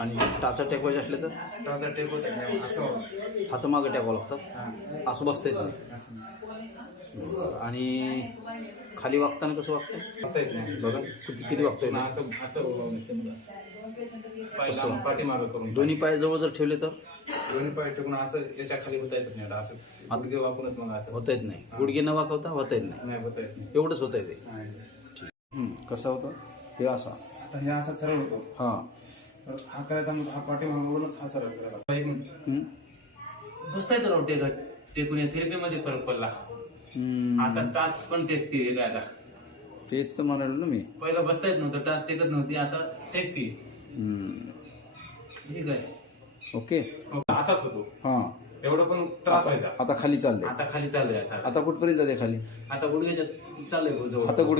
आणि टाचा टेकवायचे असले तर टाचा टेप होत आहे असं हात मागं टेकावं लागतात. हां असं बसता येत नाही. असं आणि खाली वागताना कसं वागतं बसता येत नाही बघा किती वागतंय पुन्हा ना. असं असं उभं निघते मग असं पाय पाठीमागं करून दोन्ही पाय जवळ जर ठेवले तर दोन्ही पाय टेकून असं याच्या खाली होता येत नाही असं गुडघे वाकूनच मग असं होता येत नाही. गुडघे न वाकवता होता येत नाही. नाही होता येत नाही एवढंच होतं ते. नाही. कसं होतं हे असा. आता हे असा सरळ होतो हां तर हा करायचा मग हा पाठीमागूनच हा सरळ करायचा. एक मिनिट बसता येतं राव टेकून या थेरपीमध्ये फरक पडला. आता टाच पण टेकते आता. तेच तर म्हणालो ना मी. पहिलं बसता येत नव्हतं टाच टेकत नव्हती आता टेकते. ठीक आहे ओके. असाच होतो हां एवढं पण त्रास व्हायचा. आता खाली चालले. आता खाली चालू आहे असा. आता कुठपर्यंत जाते खाली. आता गुडघ्याच्या चालू आहे जवळ. आता गुडघे